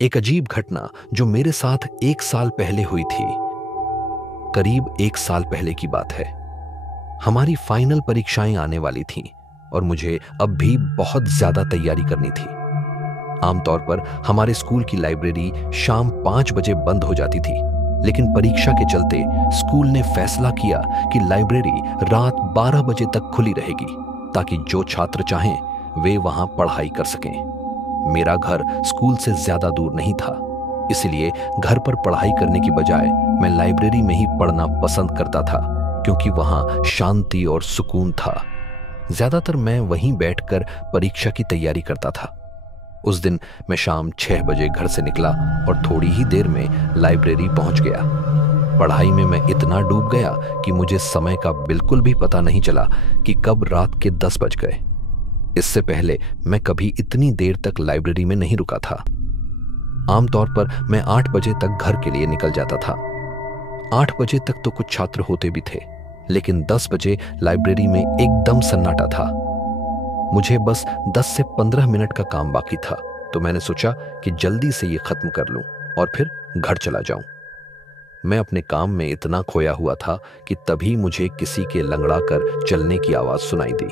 एक अजीब घटना जो मेरे साथ 1 साल पहले हुई थी। करीब 1 साल पहले की बात है। हमारी फाइनल परीक्षाएं आने वाली थीं और मुझे अब भी बहुत ज्यादा तैयारी करनी थी। आमतौर पर हमारे स्कूल की लाइब्रेरी शाम 5 बजे बंद हो जाती थी, लेकिन परीक्षा के चलते स्कूल ने फैसला किया कि लाइब्रेरी रात 12 बजे तक खुली रहेगी, ताकि जो छात्र चाहें वे वहां पढ़ाई कर सकें। मेरा घर स्कूल से ज्यादा दूर नहीं था, इसलिए घर पर पढ़ाई करने की बजाय मैं लाइब्रेरी में ही पढ़ना पसंद करता था, क्योंकि वहां शांति और सुकून था। ज्यादातर मैं वहीं बैठकर परीक्षा की तैयारी करता था। उस दिन मैं शाम 6 बजे घर से निकला और थोड़ी ही देर में लाइब्रेरी पहुंच गया। पढ़ाई में मैं इतना डूब गया कि मुझे समय का बिल्कुल भी पता नहीं चला कि कब रात के 10 बज गए। इससे पहले मैं कभी इतनी देर तक लाइब्रेरी में नहीं रुका था। आमतौर पर मैं 8 बजे तक घर के लिए निकल जाता था। 8 बजे तक तो कुछ छात्र होते भी थे, लेकिन 10 बजे लाइब्रेरी में एकदम सन्नाटा था। मुझे बस 10 से 15 मिनट का काम बाकी था, तो मैंने सोचा कि जल्दी से ये खत्म कर लूं और फिर घर चला जाऊं। मैं अपने काम में इतना खोया हुआ था कि तभी मुझे किसी के लंगड़ा कर चलने की आवाज सुनाई दी।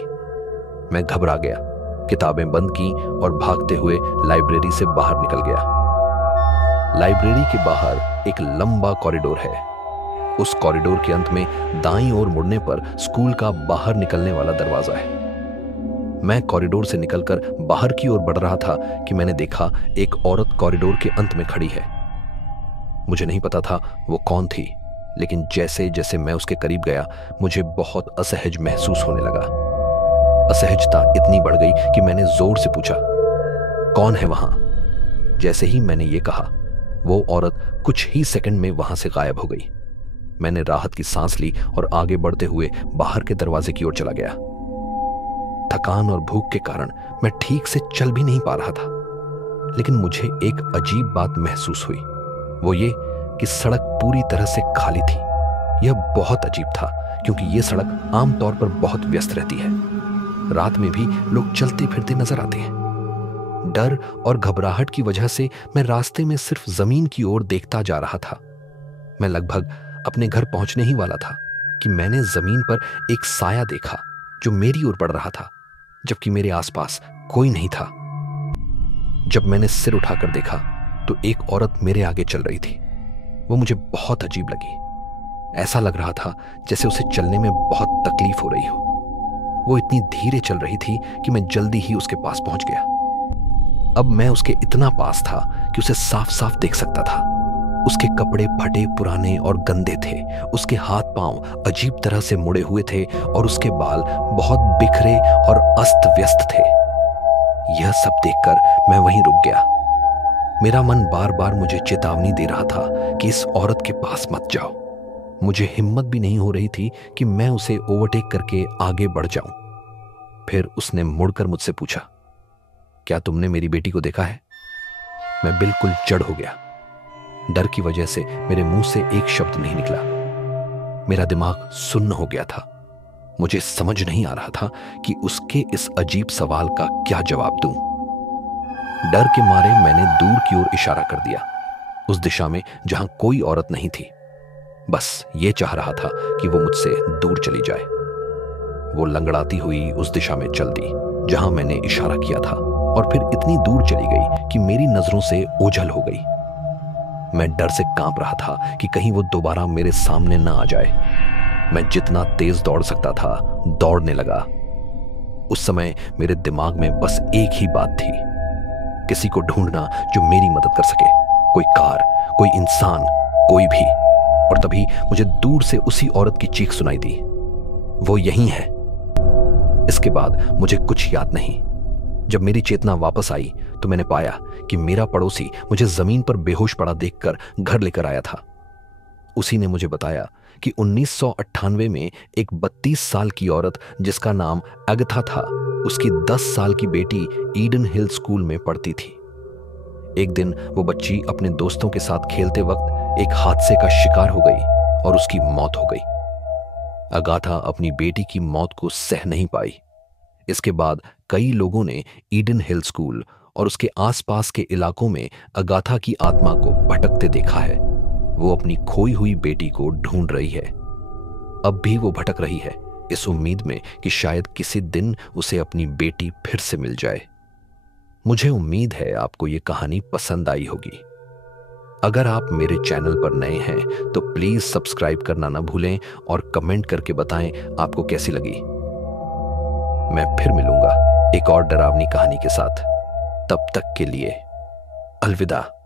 मैं घबरा गया, किताबें बंद की और भागते हुए लाइब्रेरी से बाहर निकल गया। लाइब्रेरी के बाहर एक लंबा कॉरिडोर है। उस कॉरिडोर के अंत में दाईं ओर मुड़ने पर स्कूल का बाहर निकलने वाला दरवाजा है। मैं कॉरिडोर से निकलकर बाहर की ओर बढ़ रहा था कि मैंने देखा एक औरत कॉरिडोर के अंत में खड़ी है। मुझे नहीं पता था वो कौन थी, लेकिन जैसे जैसे मैं उसके करीब गया मुझे बहुत असहज महसूस होने लगा। असहजता इतनी बढ़ गई कि मैंने जोर से पूछा, कौन है वहां? जैसे ही मैंने ये कहा, वो औरत कुछ ही सेकंड में वहां से गायब हो गई। मैंने राहत की सांस ली और आगे बढ़ते हुए बाहर के दरवाजे की ओर चला गया। थकान और भूख के कारण मैं ठीक से चल भी नहीं पा रहा था, लेकिन मुझे एक अजीब बात महसूस हुई। वो ये कि सड़क पूरी तरह से खाली थी। यह बहुत अजीब था, क्योंकि यह सड़क आमतौर पर बहुत व्यस्त रहती है। रात में भी लोग चलते फिरते नजर आते हैं। डर और घबराहट की वजह से मैं रास्ते में सिर्फ जमीन की ओर देखता जा रहा था। मैं लगभग अपने घर पहुंचने ही वाला था कि मैंने जमीन पर एक साया देखा जो मेरी ओर बढ़ रहा था, जबकि मेरे आसपास कोई नहीं था। जब मैंने सिर उठाकर देखा तो एक औरत मेरे आगे चल रही थी। वो मुझे बहुत अजीब लगी। ऐसा लग रहा था जैसे उसे चलने में बहुत तकलीफ हो रही हो। वो इतनी धीरे चल रही थी कि मैं जल्दी ही उसके पास पहुंच गया। अब मैं उसके इतना पास था कि उसे साफ साफ देख सकता था। उसके कपड़े फटे पुराने और गंदे थे। उसके हाथ पांव अजीब तरह से मुड़े हुए थे और उसके बाल बहुत बिखरे और अस्त व्यस्त थे। यह सब देखकर मैं वहीं रुक गया। मेरा मन बार बार मुझे चेतावनी दे रहा था कि इस औरत के पास मत जाओ। मुझे हिम्मत भी नहीं हो रही थी कि मैं उसे ओवरटेक करके आगे बढ़ जाऊं। फिर उसने मुड़कर मुझसे पूछा, क्या तुमने मेरी बेटी को देखा है? मैं बिल्कुल जड़ हो गया। डर की वजह से मेरे मुंह से एक शब्द नहीं निकला। मेरा दिमाग सुन्न हो गया था। मुझे समझ नहीं आ रहा था कि उसके इस अजीब सवाल का क्या जवाब दूं। डर के मारे मैंने दूर की ओर इशारा कर दिया, उस दिशा में जहां कोई औरत नहीं थी। बस ये चाह रहा था कि वो मुझसे दूर चली जाए। वो लंगड़ाती हुई उस दिशा में चल दी जहां मैंने इशारा किया था, और फिर इतनी दूर चली गई कि मेरी नजरों से ओझल हो गई। मैं डर से कांप रहा था कि कहीं वो दोबारा मेरे सामने न आ जाए। मैं जितना तेज दौड़ सकता था दौड़ने लगा। उस समय मेरे दिमाग में बस एक ही बात थी, किसी को ढूंढना जो मेरी मदद कर सके। कोई कार, कोई इंसान, कोई भी। और तभी मुझे दूर से उसी औरत की चीख सुनाई दी, वो यहीं है। इसके बाद मुझे कुछ याद नहीं। जब मेरी चेतना वापस आई तो मैंने पाया कि मेरा पड़ोसी मुझे जमीन पर बेहोश पड़ा देखकर घर लेकर आया था। उसी ने मुझे बताया कि 1998 में एक 32 साल की औरत जिसका नाम अगथा था, उसकी 10 साल की बेटी ईडन हिल स्कूल में पढ़ती थी। एक दिन वो बच्ची अपने दोस्तों के साथ खेलते वक्त एक हादसे का शिकार हो गई और उसकी मौत हो गई। अगाथा अपनी बेटी की मौत को सह नहीं पाई। इसके बाद कई लोगों ने ईडन हिल स्कूल और उसके आसपास के इलाकों में अगाथा की आत्मा को भटकते देखा है। वो अपनी खोई हुई बेटी को ढूंढ रही है। अब भी वो भटक रही है, इस उम्मीद में कि शायद किसी दिन उसे अपनी बेटी फिर से मिल जाए। मुझे उम्मीद है आपको ये कहानी पसंद आई होगी। अगर आप मेरे चैनल पर नए हैं तो प्लीज सब्सक्राइब करना ना भूलें और कमेंट करके बताएं आपको कैसी लगी। मैं फिर मिलूंगा एक और डरावनी कहानी के साथ। तब तक के लिए अलविदा।